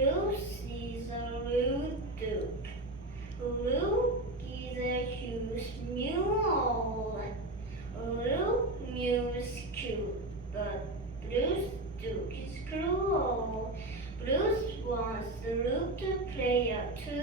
Bruce is a rude duck. Luke is a huge mule. Luke mews cute, but Bruce Duke is cruel. Bruce wants Luke to play a tune.